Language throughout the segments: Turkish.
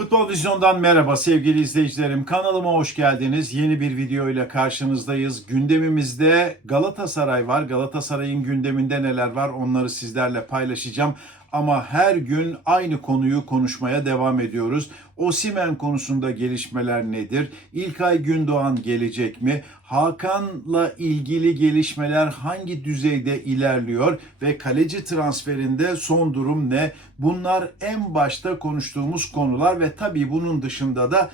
futbol vizyon Futbol Vizyon'dan merhaba sevgili izleyicilerim. Kanalıma hoş geldiniz. Yeni bir video ile karşınızdayız. Gündemimizde Galatasaray var. Galatasaray'ın gündeminde neler var onları sizlerle paylaşacağım. Ama her gün aynı konuyu konuşmaya devam ediyoruz. Osimen konusunda gelişmeler nedir? İlkay Gündoğan gelecek mi? Hakan'la ilgili gelişmeler hangi düzeyde ilerliyor ve kaleci transferinde son durum ne? Bunlar en başta konuştuğumuz konular ve tabii bunun dışında da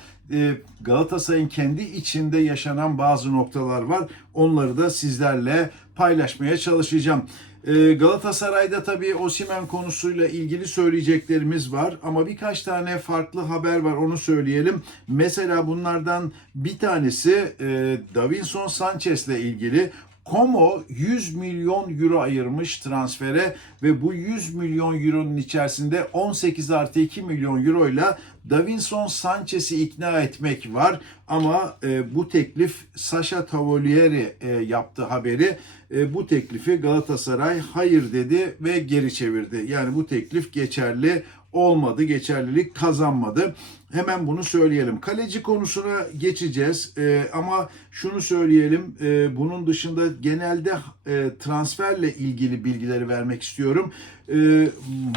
Galatasaray'ın kendi içinde yaşanan bazı noktalar var. Onları da sizlerle paylaşmaya çalışacağım. E, Galatasaray'da tabii Osimen konusuyla ilgili söyleyeceklerimiz var ama birkaç tane farklı haber var onu söyleyelim. Mesela bunlardan bir tanesi e, Davinson Sanchez'le ilgili. Como 100 milyon euro ayırmış transfere ve bu 100 milyon euronun içerisinde 18 artı 2 milyon euro ile Davinson Sanchez'i ikna etmek var. Ama e, bu teklif Sasha Tavolieri e, yaptı haberi. E, bu teklifi Galatasaray hayır dedi ve geri çevirdi. Yani bu teklif geçerli olmadı, geçerlilik kazanmadı. Hemen bunu söyleyelim. Kaleci konusuna geçeceğiz Ee, ama şunu söyleyelim. Ee, bunun dışında genelde e, transferle ilgili bilgileri vermek istiyorum. Ee,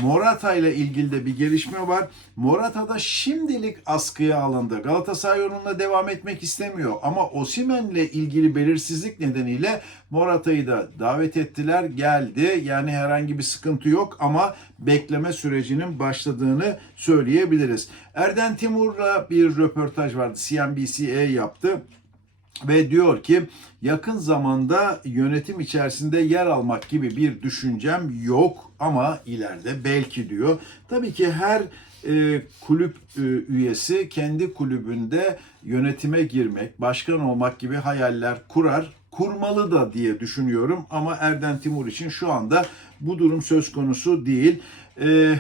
Morata ile ilgili de bir gelişme var. Morata da şimdilik askıya alındı. Galatasaray onunla devam etmek istemiyor ama Osimen'le ilgili belirsizlik nedeniyle Morata'yı da davet ettiler, geldi. Yani herhangi bir sıkıntı yok ama bekleme sürecinin başladığını söyleyebiliriz. Erden Timur'la bir röportaj vardı. CNBC'ye yaptı ve diyor ki yakın zamanda yönetim içerisinde yer almak gibi bir düşüncem yok ama ileride belki diyor. Tabii ki her e, kulüp e, üyesi kendi kulübünde yönetime girmek, başkan olmak gibi hayaller kurar. Kurmalı da diye düşünüyorum ama Erden Timur için şu anda bu durum söz konusu değil. E,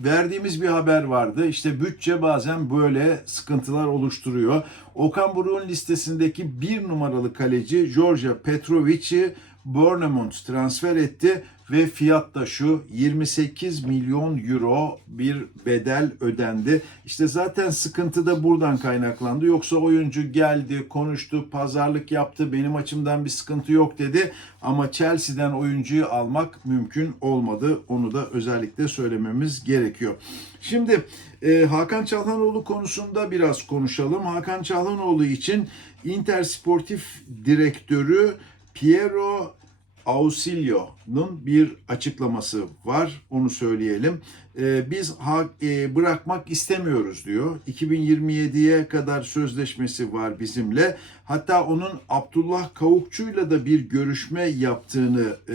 verdiğimiz bir haber vardı. İşte bütçe bazen böyle sıkıntılar oluşturuyor. Okan Buruk'un listesindeki bir numaralı kaleci Georgia Petrovic'i Bournemouth transfer etti ve fiyat da şu 28 milyon euro bir bedel ödendi. İşte zaten sıkıntı da buradan kaynaklandı. Yoksa oyuncu geldi, konuştu, pazarlık yaptı. Benim açımdan bir sıkıntı yok dedi. Ama Chelsea'den oyuncuyu almak mümkün olmadı. Onu da özellikle söylememiz gerekiyor. Şimdi e, Hakan Çalhanoğlu konusunda biraz konuşalım. Hakan Çalhanoğlu için Inter Sportif Direktörü Piero Ausilio'nun bir açıklaması var. Onu söyleyelim. Ee, biz e, bırakmak istemiyoruz diyor. 2027'ye kadar sözleşmesi var bizimle. Hatta onun Abdullah Kavukçu'yla da bir görüşme yaptığını e,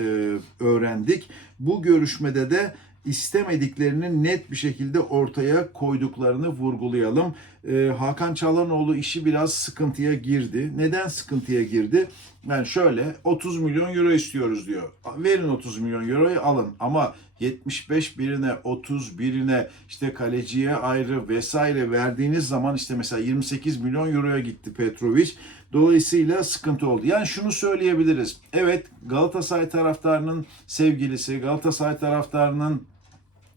öğrendik. Bu görüşmede de istemediklerini net bir şekilde ortaya koyduklarını vurgulayalım. Ee, Hakan Çalhanoğlu işi biraz sıkıntıya girdi. Neden sıkıntıya girdi? Yani şöyle 30 milyon euro istiyoruz diyor. Verin 30 milyon euroyu alın ama 75 birine 30 birine işte kaleciye ayrı vesaire verdiğiniz zaman işte mesela 28 milyon euroya gitti Petrovic. Dolayısıyla sıkıntı oldu. Yani şunu söyleyebiliriz. Evet Galatasaray taraftarının sevgilisi, Galatasaray taraftarının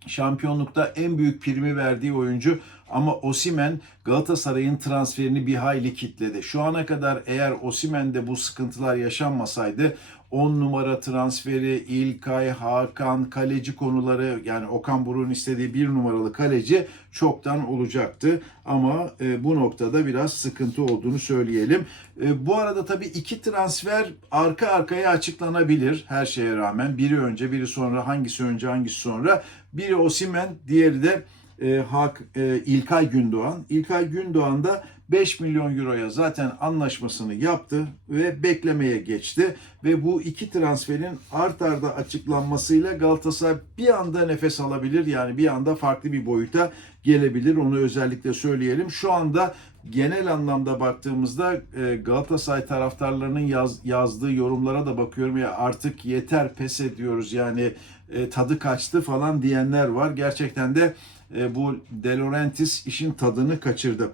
şampiyonlukta en büyük primi verdiği oyuncu ama Osimen Galatasaray'ın transferini bir hayli kitledi. Şu ana kadar eğer Osimen'de bu sıkıntılar yaşanmasaydı 10 numara transferi, İlkay, Hakan, kaleci konuları yani Okan Buruk'un istediği bir numaralı kaleci çoktan olacaktı. Ama e, bu noktada biraz sıkıntı olduğunu söyleyelim. E, bu arada tabii iki transfer arka arkaya açıklanabilir her şeye rağmen. Biri önce, biri sonra, hangisi önce, hangisi sonra. Biri Osimen, diğeri de e, Hak, e, İlkay Gündoğan. İlkay Gündoğan da 5 milyon euroya zaten anlaşmasını yaptı ve beklemeye geçti. Ve bu iki transferin art arda açıklanmasıyla Galatasaray bir anda nefes alabilir. Yani bir anda farklı bir boyuta gelebilir. Onu özellikle söyleyelim. Şu anda genel anlamda baktığımızda e, Galatasaray taraftarlarının yaz- yazdığı yorumlara da bakıyorum ya artık yeter pes ediyoruz yani e, tadı kaçtı falan diyenler var. Gerçekten de e, bu De Laurentiis işin tadını kaçırdı.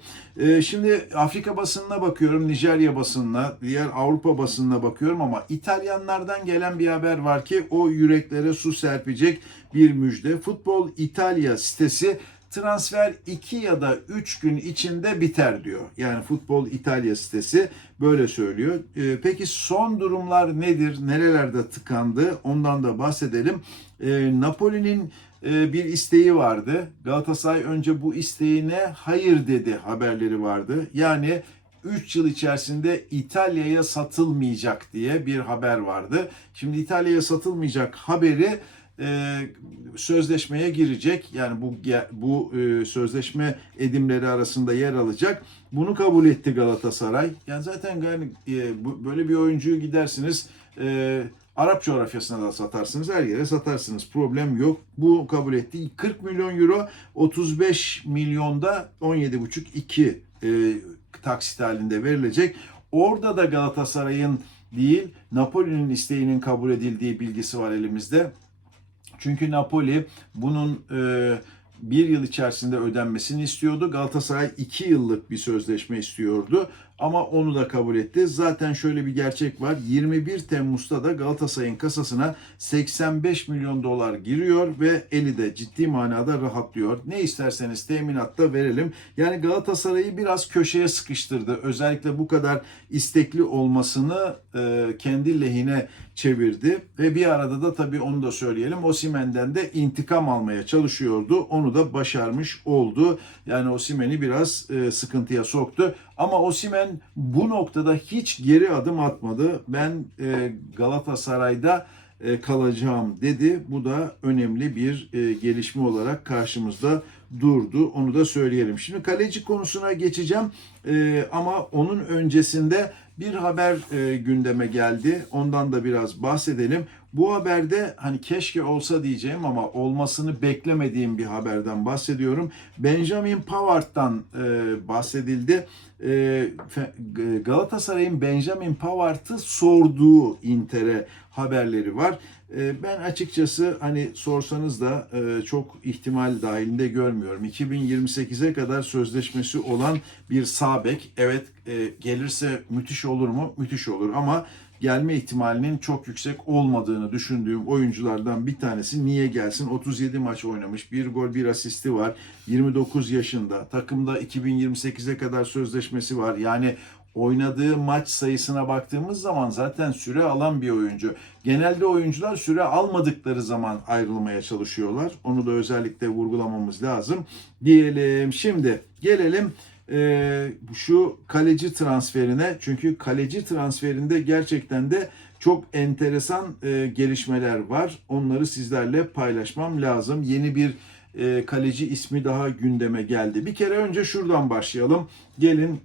Şimdi Afrika basınına bakıyorum, Nijerya basınına, diğer Avrupa basınına bakıyorum ama İtalyanlardan gelen bir haber var ki o yüreklere su serpecek bir müjde. Futbol İtalya sitesi transfer 2 ya da 3 gün içinde biter diyor. Yani Futbol İtalya sitesi böyle söylüyor. Ee, peki son durumlar nedir? Nerelerde tıkandı? Ondan da bahsedelim. Ee, Napoli'nin e, bir isteği vardı. Galatasaray önce bu isteğine hayır dedi haberleri vardı. Yani 3 yıl içerisinde İtalya'ya satılmayacak diye bir haber vardı. Şimdi İtalya'ya satılmayacak haberi e, sözleşmeye girecek. Yani bu bu e, sözleşme edimleri arasında yer alacak. Bunu kabul etti Galatasaray. Yani zaten yani, e, böyle bir oyuncuyu gidersiniz Arap coğrafyasına da satarsınız. Her yere satarsınız. Problem yok. Bu kabul etti. 40 milyon euro 35 milyonda 17,5 2 e, taksit halinde verilecek. Orada da Galatasaray'ın değil Napoli'nin isteğinin kabul edildiği bilgisi var elimizde. Çünkü Napoli bunun e, bir yıl içerisinde ödenmesini istiyordu. Galatasaray iki yıllık bir sözleşme istiyordu. Ama onu da kabul etti. Zaten şöyle bir gerçek var. 21 Temmuz'da da Galatasaray'ın kasasına 85 milyon dolar giriyor ve eli de ciddi manada rahatlıyor. Ne isterseniz teminatta verelim. Yani Galatasaray'ı biraz köşeye sıkıştırdı. Özellikle bu kadar istekli olmasını e, kendi lehine çevirdi ve bir arada da tabii onu da söyleyelim. Osimen'den de intikam almaya çalışıyordu. Onu da başarmış oldu. Yani Osimen'i biraz e, sıkıntıya soktu. Ama Osimen bu noktada hiç geri adım atmadı. Ben e, Galatasaray'da e, kalacağım dedi. Bu da önemli bir e, gelişme olarak karşımızda durdu. Onu da söyleyelim. Şimdi kaleci konusuna geçeceğim. E, ama onun öncesinde bir haber e, gündeme geldi. Ondan da biraz bahsedelim. Bu haberde hani keşke olsa diyeceğim ama olmasını beklemediğim bir haberden bahsediyorum. Benjamin Pavard'dan e, bahsedildi. E, Galatasaray'ın Benjamin Pavard'ı sorduğu Inter'e haberleri var. E, ben açıkçası hani sorsanız da e, çok ihtimal dahilinde görmüyorum. 2028'e kadar sözleşmesi olan bir sağ bek. Evet e, gelirse müthiş olur mu? Müthiş olur ama gelme ihtimalinin çok yüksek olmadığını düşündüğüm oyunculardan bir tanesi. Niye gelsin? 37 maç oynamış. Bir gol bir asisti var. 29 yaşında. Takımda 2028'e kadar sözleşmesi var. Yani oynadığı maç sayısına baktığımız zaman zaten süre alan bir oyuncu. Genelde oyuncular süre almadıkları zaman ayrılmaya çalışıyorlar. Onu da özellikle vurgulamamız lazım. Diyelim şimdi gelelim e, şu kaleci transferine. Çünkü kaleci transferinde gerçekten de çok enteresan e, gelişmeler var. Onları sizlerle paylaşmam lazım. Yeni bir e, kaleci ismi daha gündeme geldi. Bir kere önce şuradan başlayalım. Gelin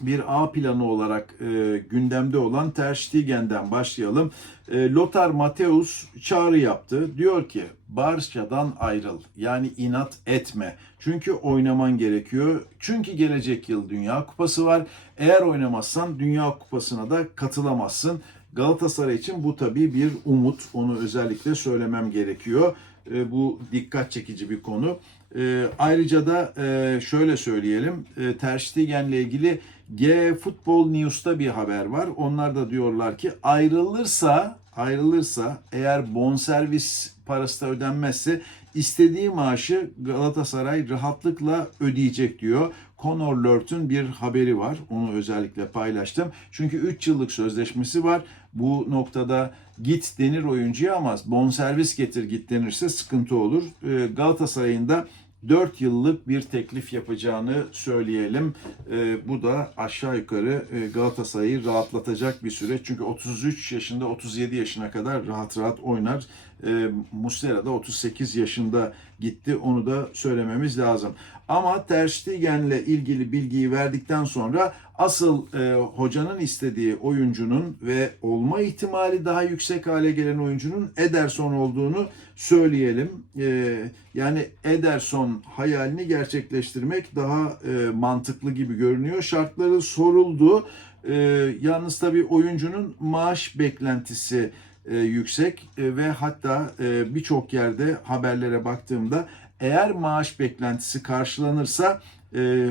bir A planı olarak e, gündemde olan Ter Stegen'den başlayalım. E, Lothar Matthäus çağrı yaptı. Diyor ki Barça'dan ayrıl. Yani inat etme. Çünkü oynaman gerekiyor. Çünkü gelecek yıl Dünya Kupası var. Eğer oynamazsan Dünya Kupası'na da katılamazsın. Galatasaray için bu tabii bir umut. Onu özellikle söylemem gerekiyor. E, bu dikkat çekici bir konu. E, ayrıca da e, şöyle söyleyelim. E, Ter Stegen'le ilgili G Futbol News'ta bir haber var. Onlar da diyorlar ki ayrılırsa ayrılırsa eğer bonservis parası da ödenmezse istediği maaşı Galatasaray rahatlıkla ödeyecek diyor. Conor Lört'ün bir haberi var. Onu özellikle paylaştım. Çünkü 3 yıllık sözleşmesi var. Bu noktada git denir oyuncuya ama bonservis getir git denirse sıkıntı olur. Ee, Galatasaray'ın da 4 yıllık bir teklif yapacağını söyleyelim. E, bu da aşağı yukarı e, Galatasaray'ı rahatlatacak bir süreç. Çünkü 33 yaşında 37 yaşına kadar rahat rahat oynar. E, Muslera da 38 yaşında gitti. Onu da söylememiz lazım. Ama Ter Stegen'le ilgili bilgiyi verdikten sonra asıl e, hocanın istediği oyuncunun ve olma ihtimali daha yüksek hale gelen oyuncunun Ederson olduğunu söyleyelim. E, yani Ederson hayalini gerçekleştirmek daha e, mantıklı gibi görünüyor. Şartları soruldu. E, yalnız tabii oyuncunun maaş beklentisi e, yüksek e, ve hatta e, birçok yerde haberlere baktığımda eğer maaş beklentisi karşılanırsa e,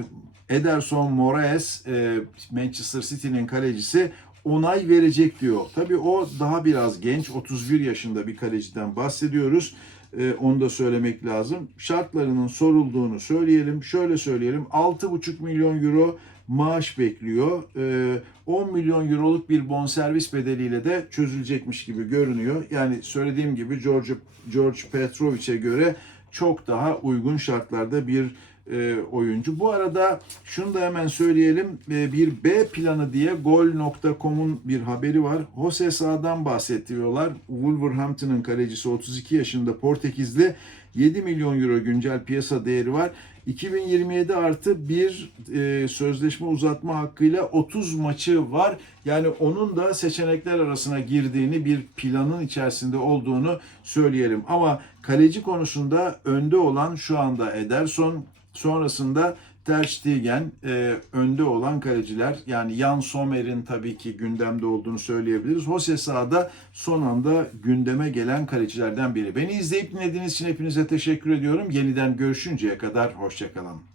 Ederson Moraes e, Manchester City'nin kalecisi onay verecek diyor. Tabii o daha biraz genç 31 yaşında bir kaleciden bahsediyoruz. E, onu da söylemek lazım. Şartlarının sorulduğunu söyleyelim. Şöyle söyleyelim. 6,5 milyon euro maaş bekliyor. E, 10 milyon euroluk bir bonservis bedeliyle de çözülecekmiş gibi görünüyor. Yani söylediğim gibi George, George Petrovic'e göre çok daha uygun şartlarda bir e, oyuncu. Bu arada şunu da hemen söyleyelim. E, bir B planı diye gol.com'un bir haberi var. Jose Sa'dan bahsediyorlar. Wolverhampton'ın kalecisi 32 yaşında Portekizli. 7 milyon euro güncel piyasa değeri var. 2027 artı bir e, sözleşme uzatma hakkıyla 30 maçı var. Yani onun da seçenekler arasına girdiğini bir planın içerisinde olduğunu söyleyelim. Ama kaleci konusunda önde olan şu anda Ederson, sonrasında Ter Stegen e, önde olan kaleciler. Yani Jan Sommer'in tabii ki gündemde olduğunu söyleyebiliriz. Jose Sa'da son anda gündeme gelen kalecilerden biri. Beni izleyip dinlediğiniz için hepinize teşekkür ediyorum. Yeniden görüşünceye kadar hoşçakalın.